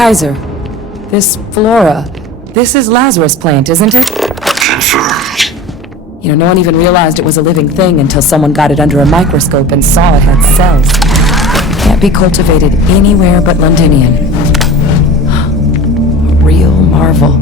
Kaiser, this flora, this is Lazarus plant, isn't it? Confirmed. You know, no one even realized it was a living thing until someone got it under a microscope and saw it had cells. It can't be cultivated anywhere but Londinian. A real marvel.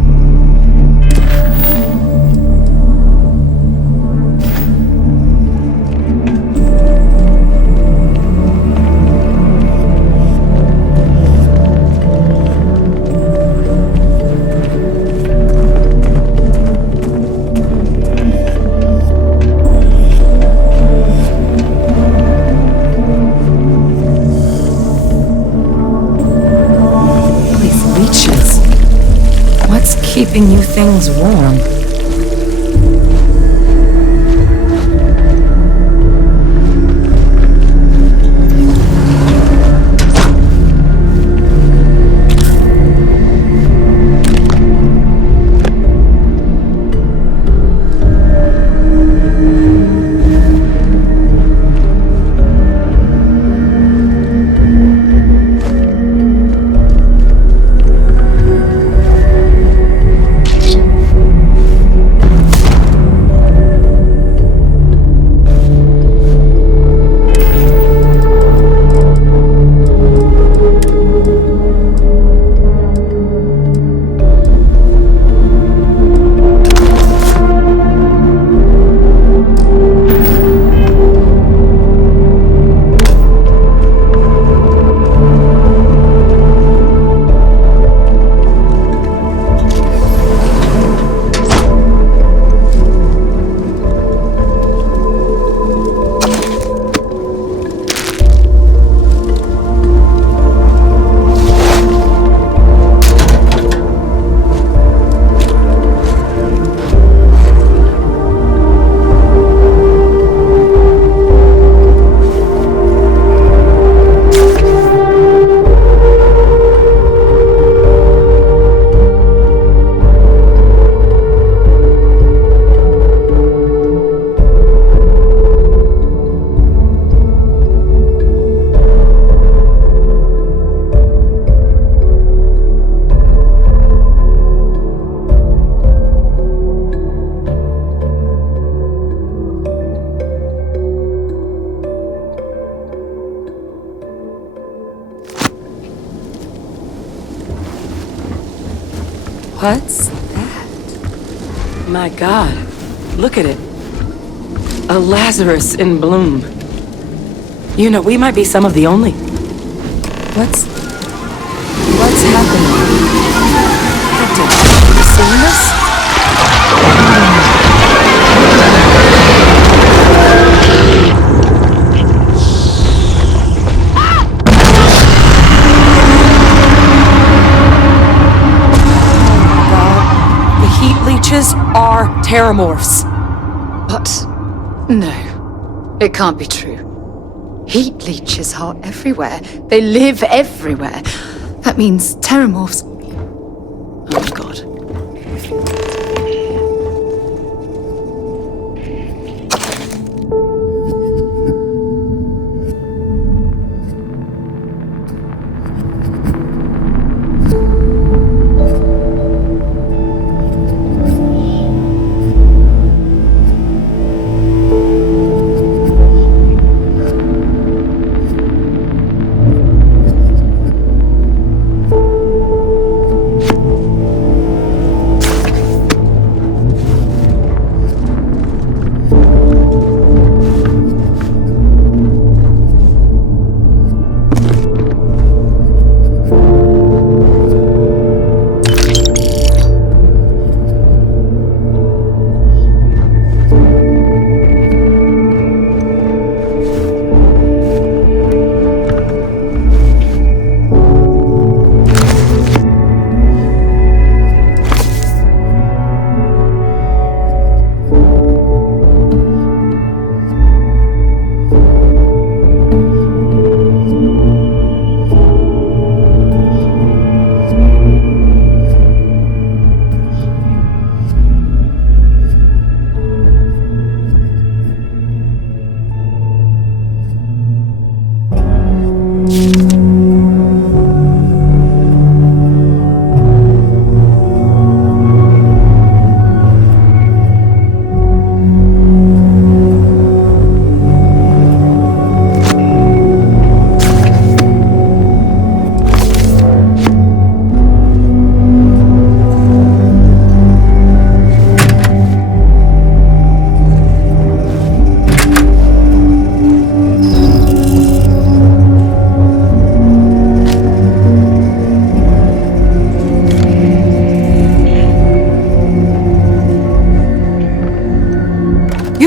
Keeping you things warm. What's that? My God, look at it. A Lazarus in bloom. You know, we might be some of the only... What's happening? Hector, have you seen this? Leeches are Terramorphs. What? No. It can't be true. Heat leeches are everywhere. They live everywhere. That means Terramorphs... Oh my God.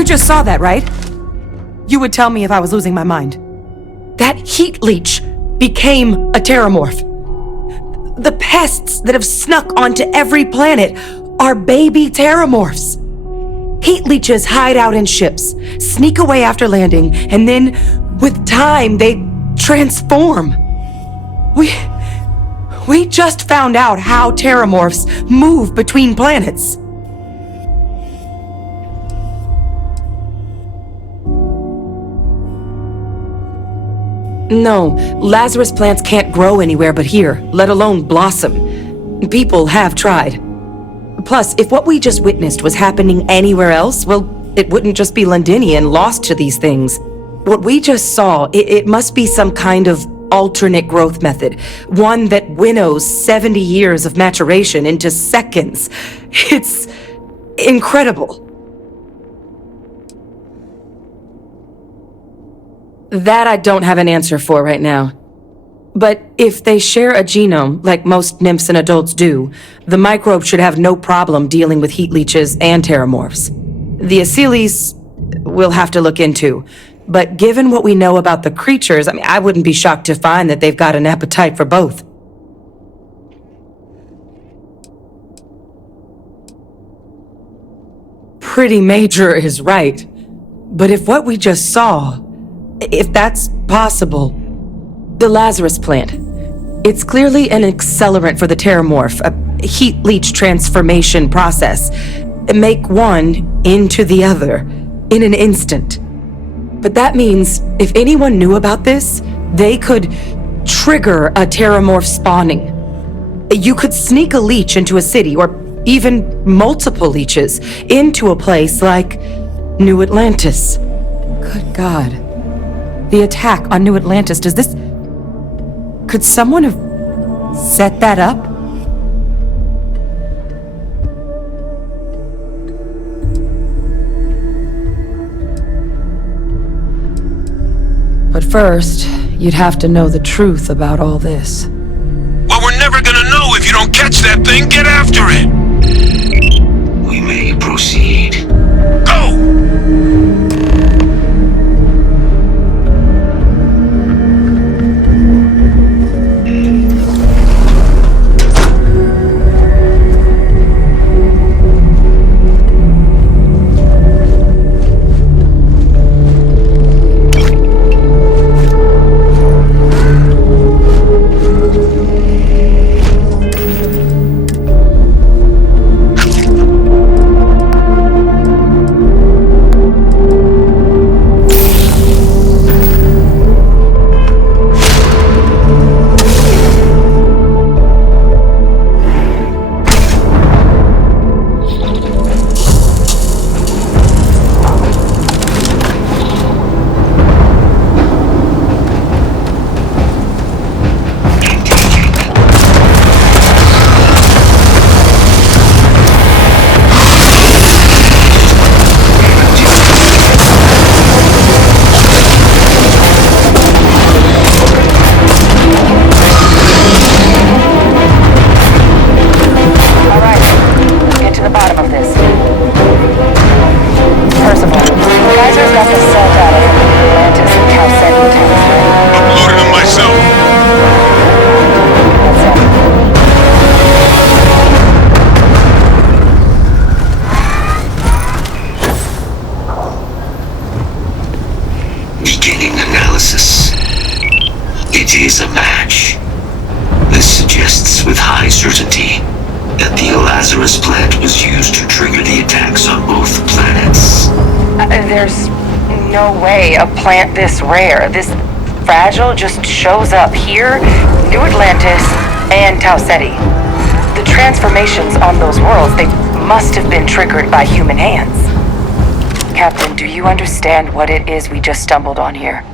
You just saw that, right? You would tell me if I was losing my mind. That heat leech became a Terramorph. The pests that have snuck onto every planet are baby Terramorphs. Heat leeches hide out in ships, sneak away after landing, and then, with time, they transform. We just found out how Terramorphs move between planets. No, Lazarus plants can't grow anywhere but here, let alone blossom. People have tried. Plus, if what we just witnessed was happening anywhere else, well, it wouldn't just be Londinian lost to these things. What we just saw, it must be some kind of alternate growth method. One that winnows 70 years of maturation into seconds. It's incredible. That I don't have an answer for right now. But if they share a genome, like most nymphs and adults do, the microbe should have no problem dealing with heat leeches and Terramorphs. The Aciles we'll have to look into. But given what we know about the creatures, I wouldn't be shocked to find that they've got an appetite for both. Pretty major is right. But if what we just saw, if that's possible, the Lazarus plant, it's clearly an accelerant for the Terramorph, a heat leech transformation process. Make one into the other in an instant. But that means if anyone knew about this, they could trigger a Terramorph spawning. You could sneak a leech into a city, or even multiple leeches, into a place like New Atlantis. Good God. The attack on New Atlantis, could someone have set that up? But first, you'd have to know the truth about all this. Well, we're never gonna know if you don't catch that thing. Get after it! We may proceed. Go! Beginning analysis. It is a match. This suggests with high certainty that the Lazarus plant was used to trigger the attacks on both planets. There's no way a plant this rare, this fragile, just shows up here, New Atlantis, and Tau Ceti. The transformations on those worlds, they must have been triggered by human hands. Captain, do you understand what it is we just stumbled on here?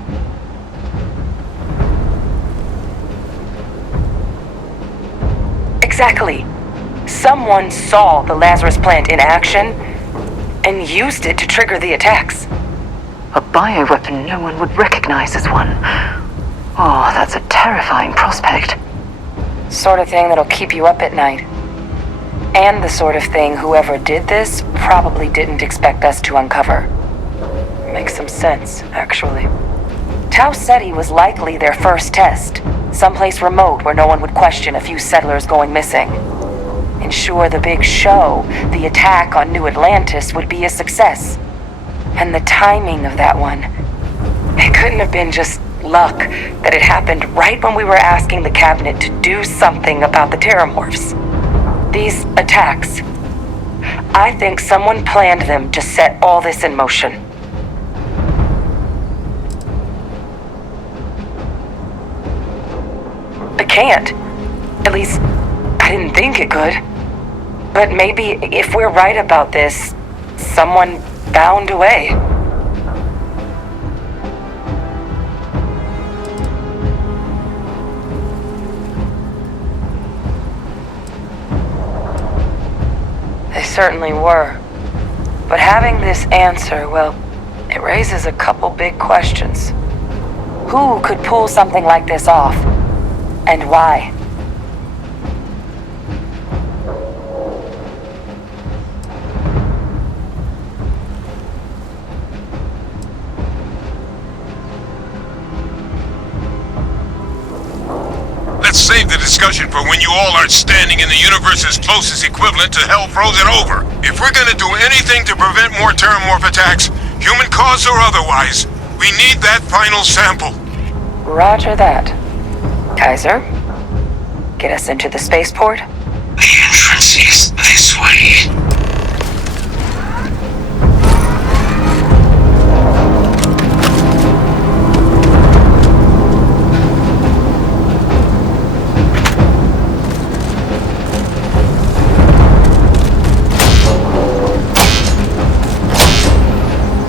Exactly. Someone saw the Lazarus plant in action and used it to trigger the attacks. A bioweapon no one would recognize as one. Oh, that's a terrifying prospect. Sort of thing that'll keep you up at night. And the sort of thing whoever did this probably didn't expect us to uncover. Makes some sense, actually. Tau said he was likely their first test. Someplace remote where no one would question a few settlers going missing. Ensure the big show, the attack on New Atlantis, would be a success. And the timing of that one. It couldn't have been just luck that it happened right when we were asking the cabinet to do something about the Terramorphs. These attacks. I think someone planned them to set all this in motion. It can't. At least, I didn't think it could. But maybe if we're right about this, someone found a way. They certainly were. But having this answer, well, it raises a couple big questions. Who could pull something like this off? And why? Let's save the discussion for when you all are standing in the universe's closest equivalent to hell frozen over. If we're gonna do anything to prevent more Terramorph attacks, human cause or otherwise, we need that final sample. Roger that. Kaiser, get us into the spaceport? The entrance is this way.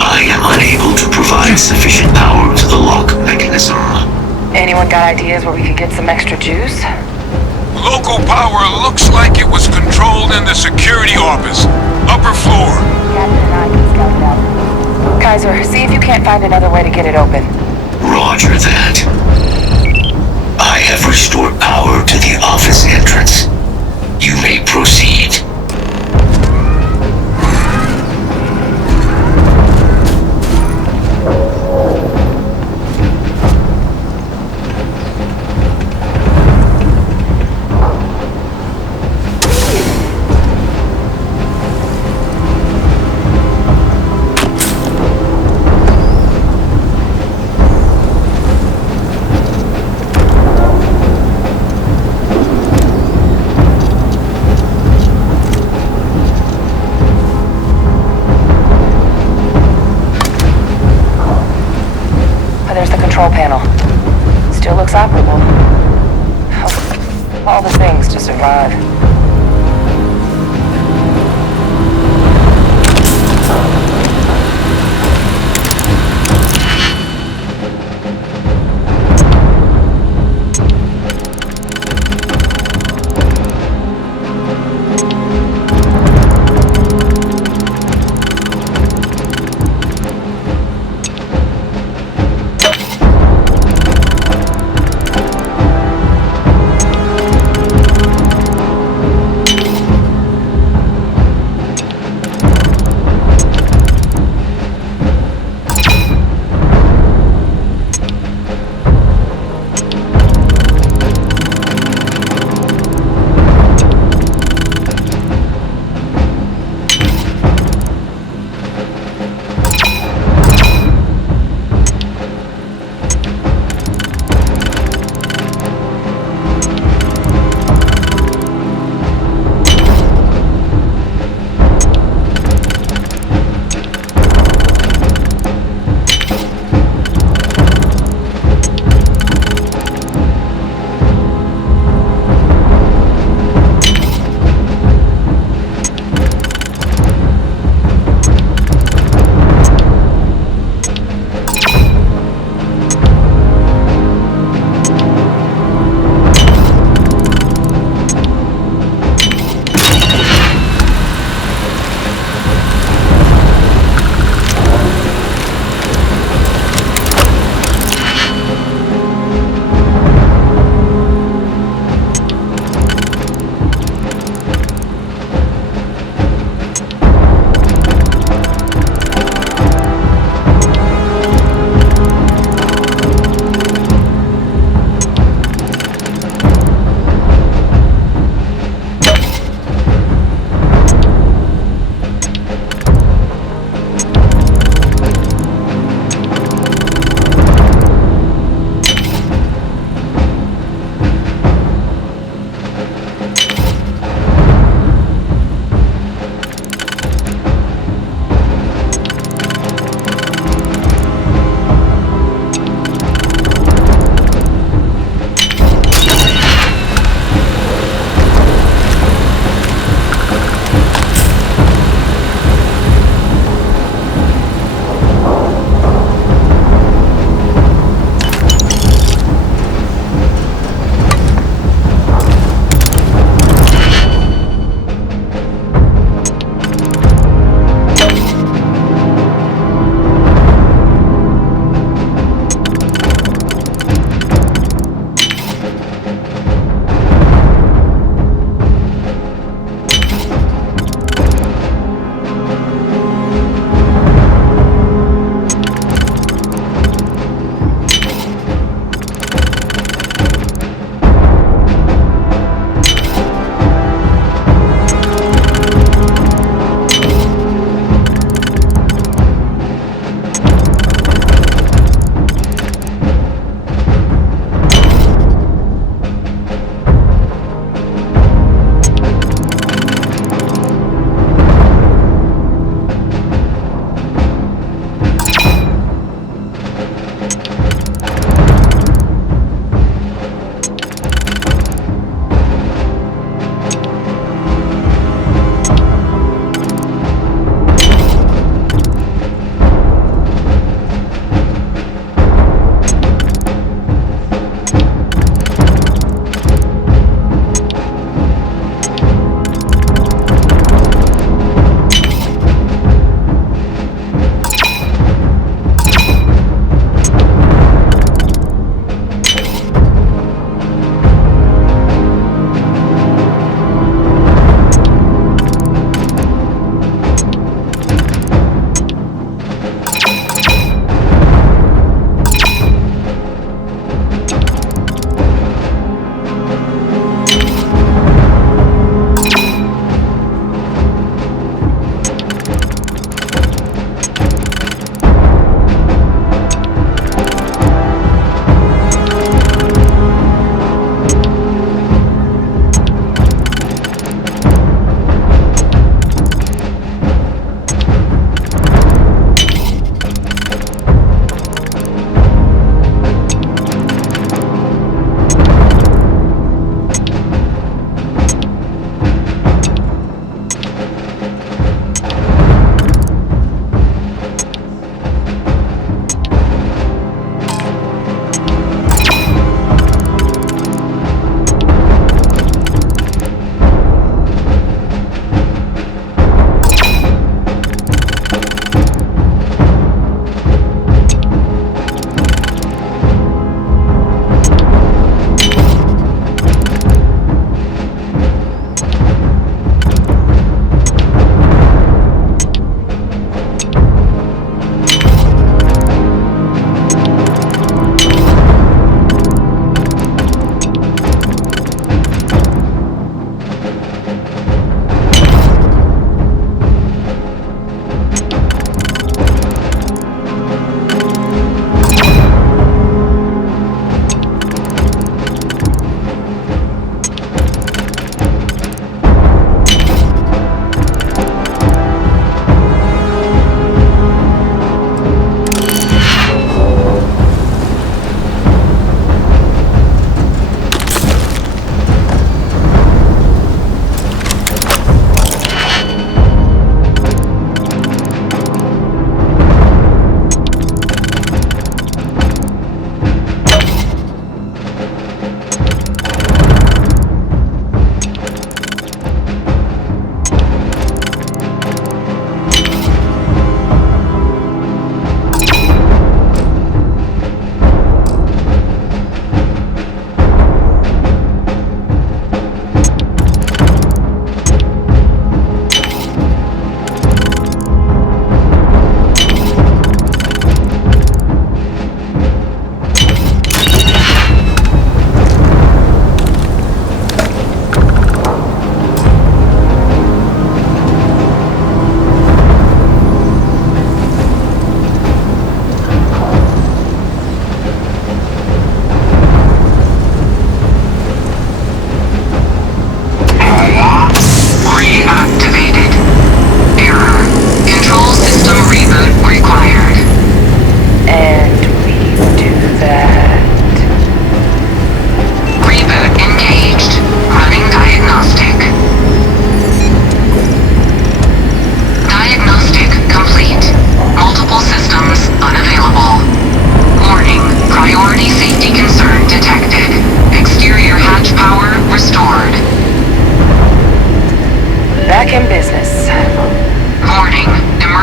I am unable to provide sufficient power to the lock mechanism. Anyone got ideas where we could get some extra juice? Local power looks like it was controlled in the security office. Upper floor. Captain and I can scout it out. Kaiser, see if you can't find another way to get it open. Roger that. I have restored power to the office entrance. You may proceed. There's the control panel. Still looks operable. All the things to survive.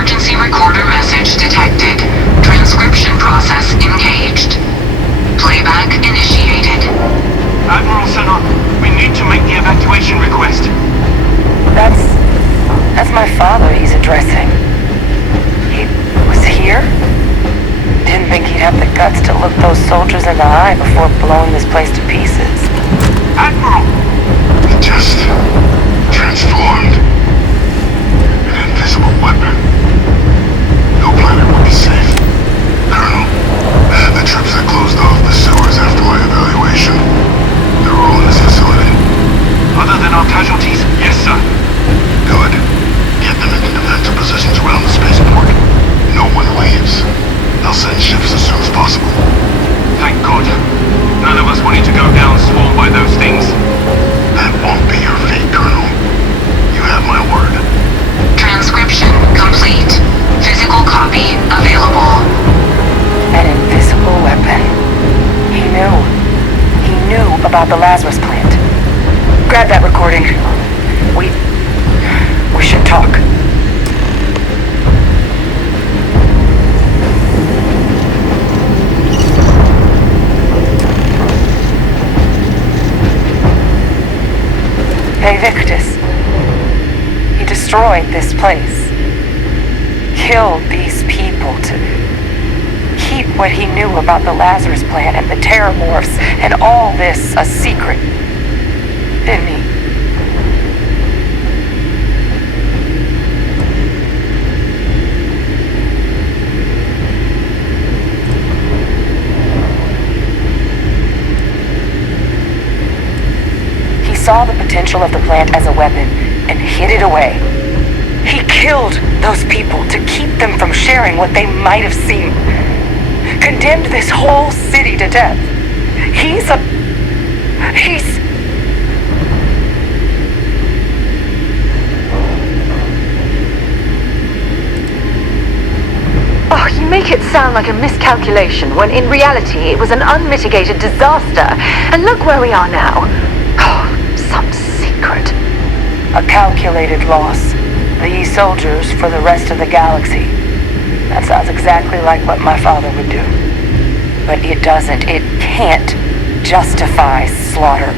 Emergency recorder message detected. Transcription process engaged. Playback initiated. Admiral Sanon, we need to make the evacuation request. That's my father he's addressing. He was here? Didn't think he'd have the guts to look those soldiers in the eye before blowing this place to pieces. Admiral! It just transformed. An invisible weapon. No planet would be safe. Colonel, the troops that closed off the sewers after my evaluation, they're all in this facility. Other than our casualties, yes, sir. Good. Get them into defensive positions around the spaceport. No one leaves. They'll send ships as soon as possible. Thank God. None of us wanted to go down swarmed by those things. That won't be your fate, Colonel. You have my word. Transcription complete. Physical copy available. An invisible weapon. He knew. He knew about the Lazarus plant. Grab that recording. We should talk. Hey, Victus. He destroyed this place. Killed these people to keep what he knew about the Lazarus plant and the Terramorphs and all this a secret. Didn't he? He saw the potential of the plant as a weapon and hid it away. He killed those people to keep them from sharing what they might have seen. Condemned this whole city to death. He's Oh, you make it sound like a miscalculation, when in reality it was an unmitigated disaster. And look where we are now. Oh, some secret. a calculated loss. These soldiers for the rest of the galaxy. That sounds exactly like what my father would do. But it doesn't. It can't justify slaughter.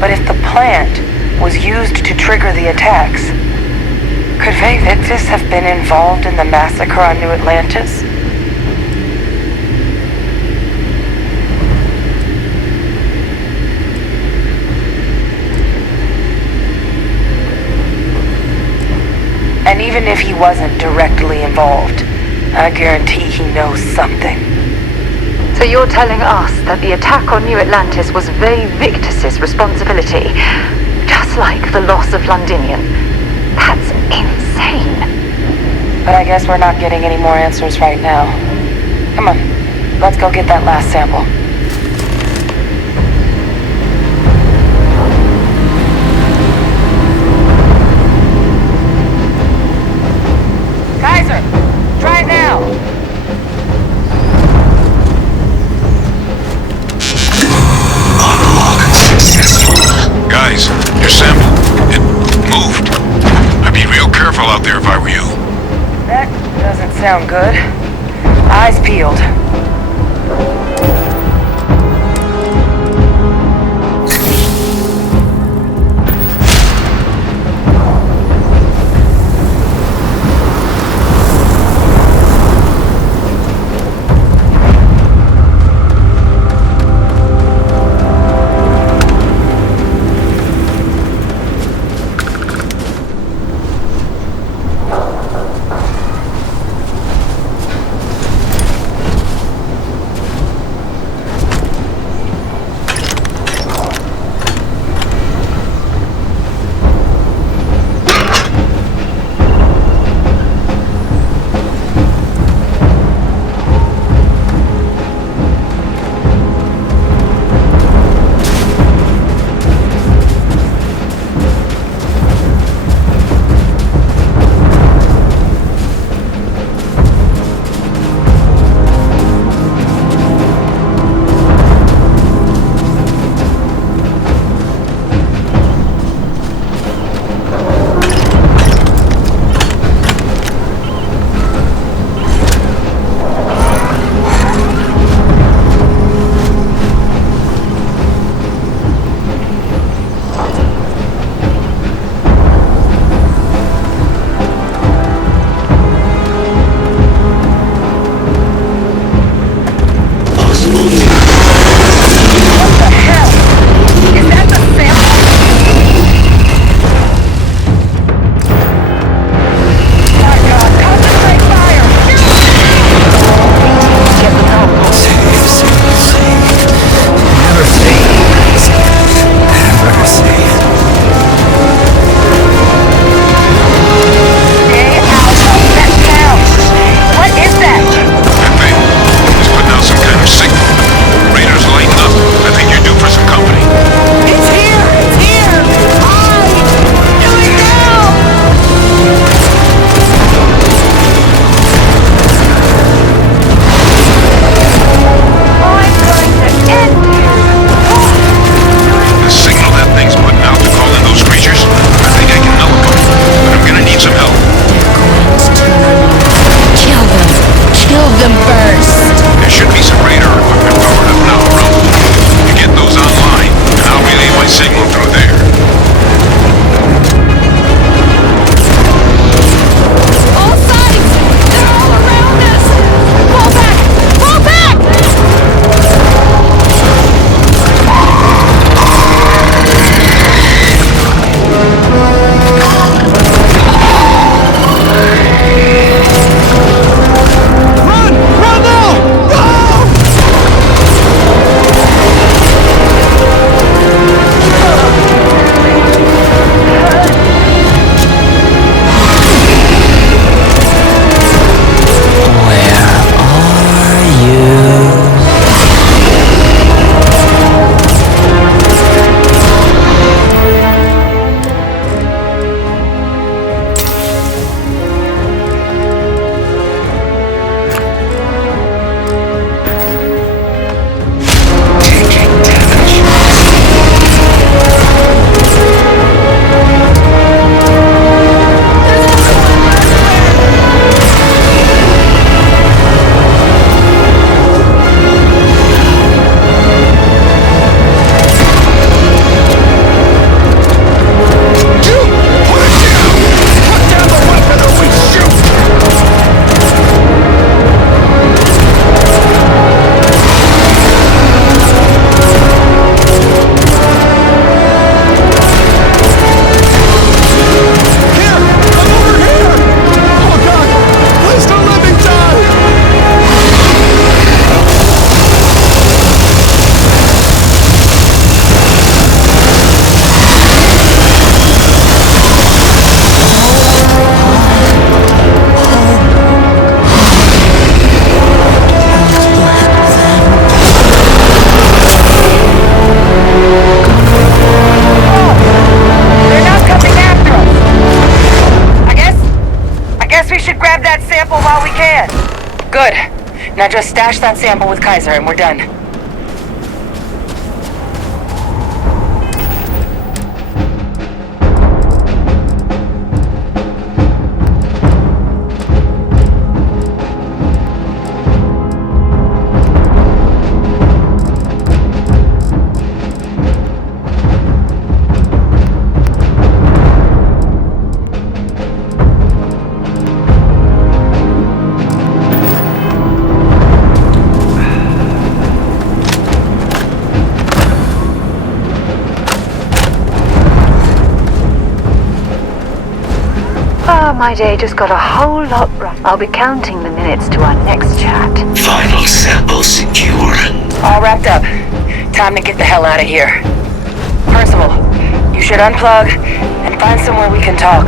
But if the plant was used to trigger the attacks, could Faye Victus have been involved in the massacre on New Atlantis? And even if he wasn't directly involved, I guarantee he knows something. So you're telling us that the attack on New Atlantis was Faye Victus's responsibility, just like the loss of Londinium? That's insane. But I guess we're not getting any more answers right now. Come on, let's go get that last sample. Kaiser, try it now. Unlock successful. Guys, your sample, it moved. I'd be real careful out there if I were you. That doesn't sound good. Eyes peeled. we should grab that sample while we can. Good. Now just stash that sample with Kaiser and we're done. Oh, my day just got a whole lot rough. I'll be counting the minutes to our next chat. Final sample secure. All wrapped up. Time to get the hell out of here. Percival, you should unplug and find somewhere we can talk.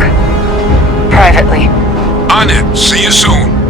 Privately. On it. See you soon.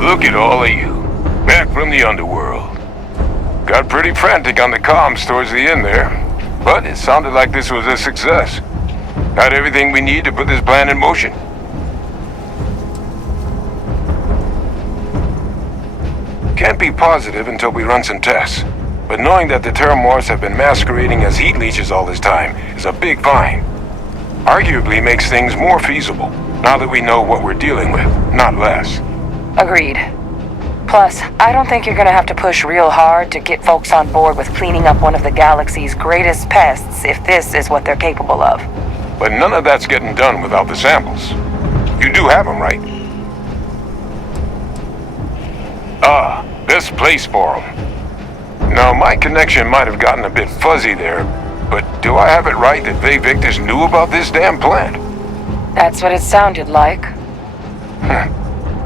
Look at all of you. Back from the underworld. Got pretty frantic on the comms towards the end there. But it sounded like this was a success. Got everything we need to put this plan in motion. Can't be positive until we run some tests. But knowing that the Terramorphs have been masquerading as heat leeches all this time is a big find. Arguably makes things more feasible, now that we know what we're dealing with, not less. Agreed. Plus, I don't think you're gonna have to push real hard to get folks on board with cleaning up one of the galaxy's greatest pests if this is what they're capable of. But none of that's getting done without the samples. You do have them, right? Ah, this place for them. Now, my connection might have gotten a bit fuzzy there, but do I have it right that Vay Victus knew about this damn plant? That's what it sounded like.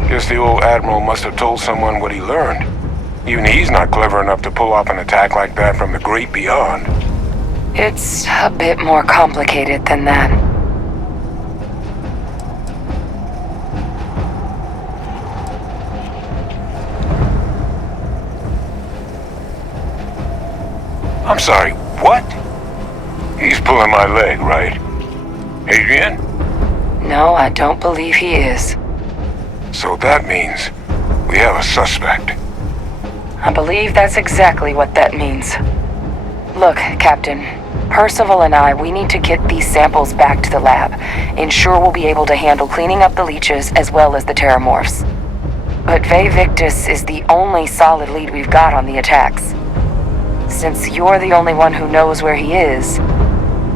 Guess the old Admiral must have told someone what he learned. Even he's not clever enough to pull off an attack like that from the great beyond. It's a bit more complicated than that. I'm sorry, what? He's pulling my leg, right? Adrian? No, I don't believe he is. So that means we have a suspect. I believe that's exactly what that means. Look, Captain, Percival and I, we need to get these samples back to the lab. Ensure we'll be able to handle cleaning up the leeches as well as the Terramorphs. But Vay Victus is the only solid lead we've got on the attacks. Since you're the only one who knows where he is,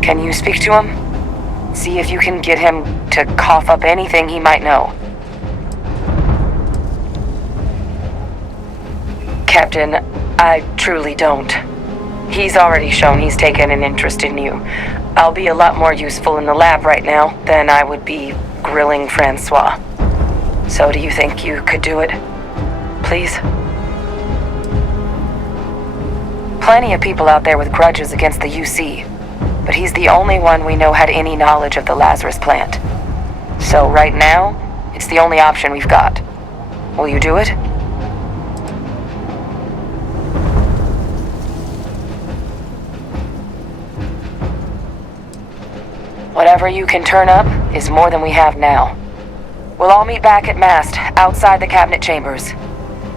can you speak to him? See if you can get him to cough up anything he might know. Captain, I truly don't. He's already shown he's taken an interest in you. I'll be a lot more useful in the lab right now than I would be grilling Francois. So do you think you could do it? Please? Plenty of people out there with grudges against the UC, but he's the only one we know had any knowledge of the Lazarus plant. So right now, it's the only option we've got. Will you do it? Whatever you can turn up is more than we have now. We'll all meet back at Mast, outside the cabinet chambers.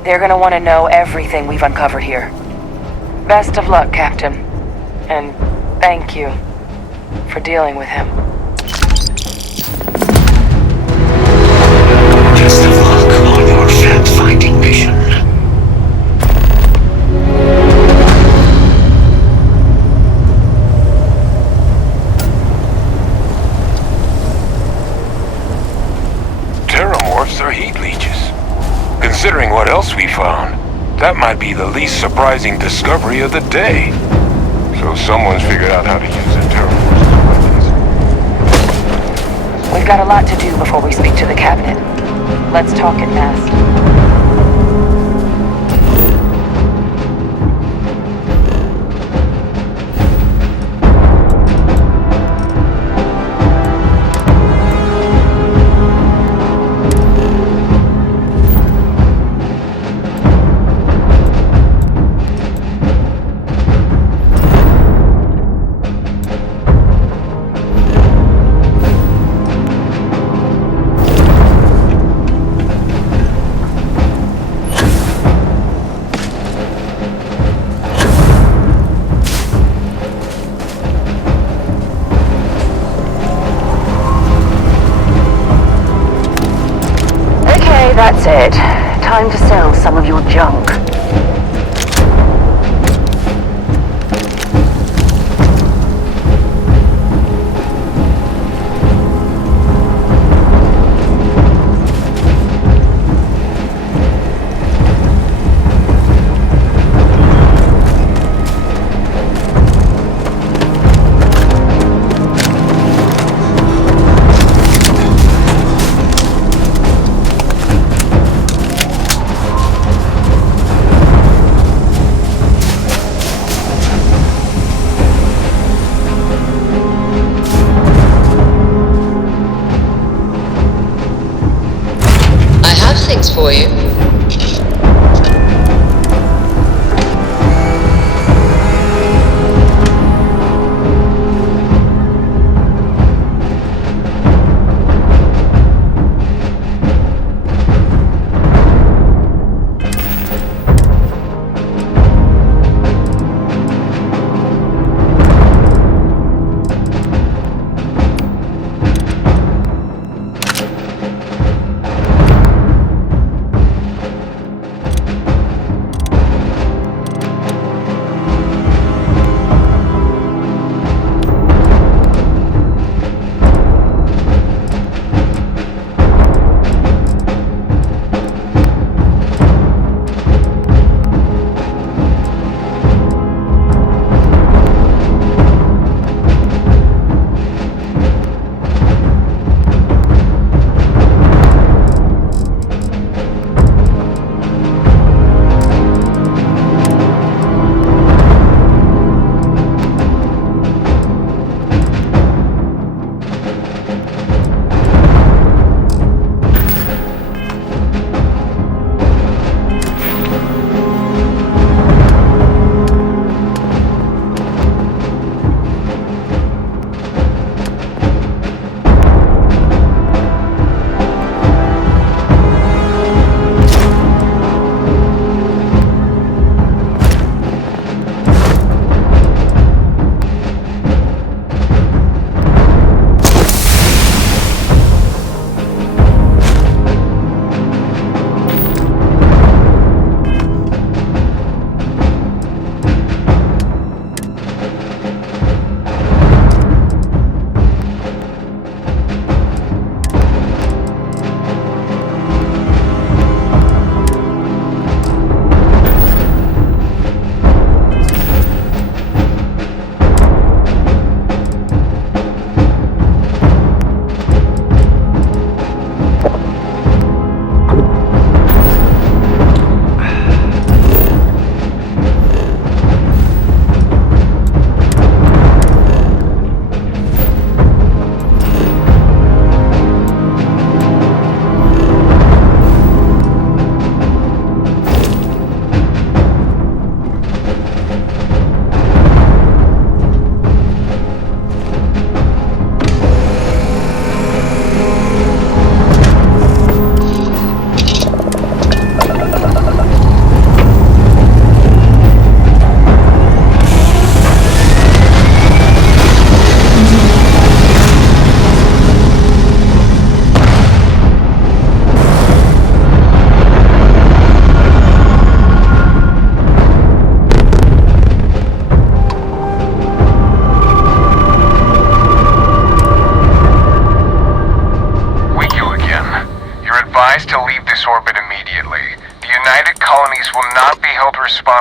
They're gonna want to know everything we've uncovered here. Best of luck, Captain. And thank you for dealing with him. Best of luck on your fact-finding mission. Terramorphs are heat leeches. Considering what else we found, that might be the least surprising discovery of the day. So someone's figured out how to use the Terramorphs as weapons. We've got a lot to do before we speak to the cabinet. Let's talk at Mast. That's it. Time to sell some of your junk.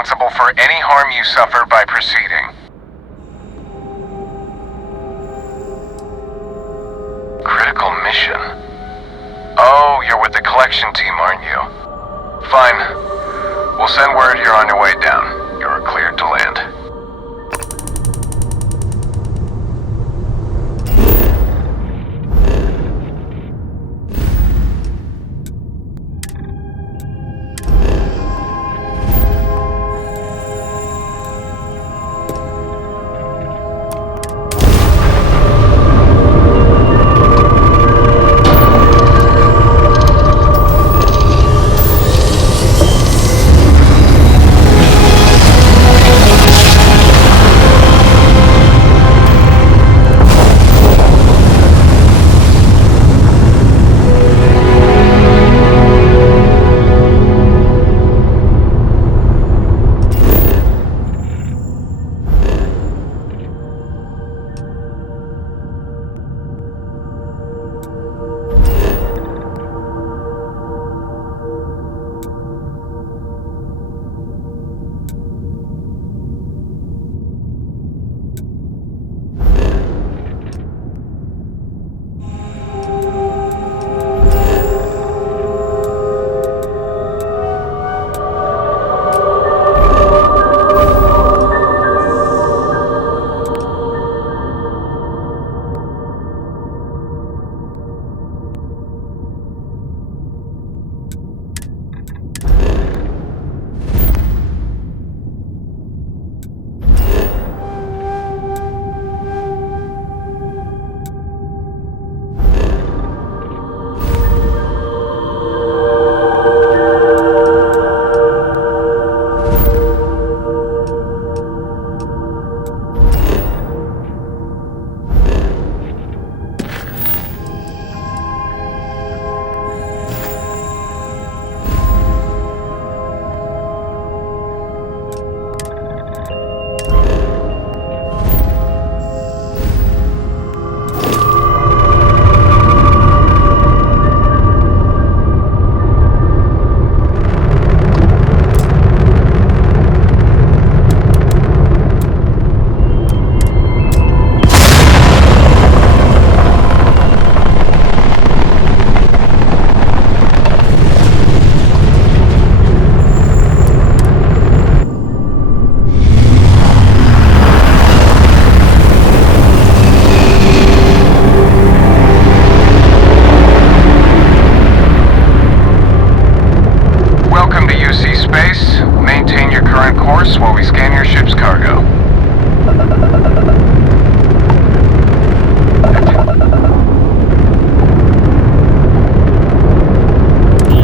responsible for any harm you suffer by proceeding. Critical mission? Oh, you're with the collection team, aren't you? Fine. We'll send word you're on your way down. You're cleared to land. While we scan your ship's cargo.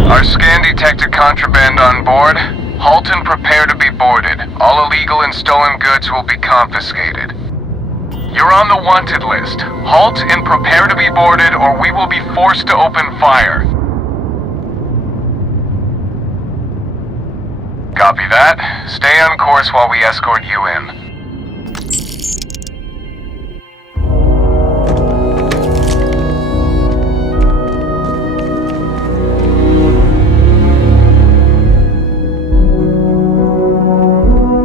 Our scan detected contraband on board. Halt and prepare to be boarded. All illegal and stolen goods will be confiscated. You're on the wanted list. Halt and prepare to be boarded, or we will be forced to open fire. Copy that. Stay on course while we escort you in.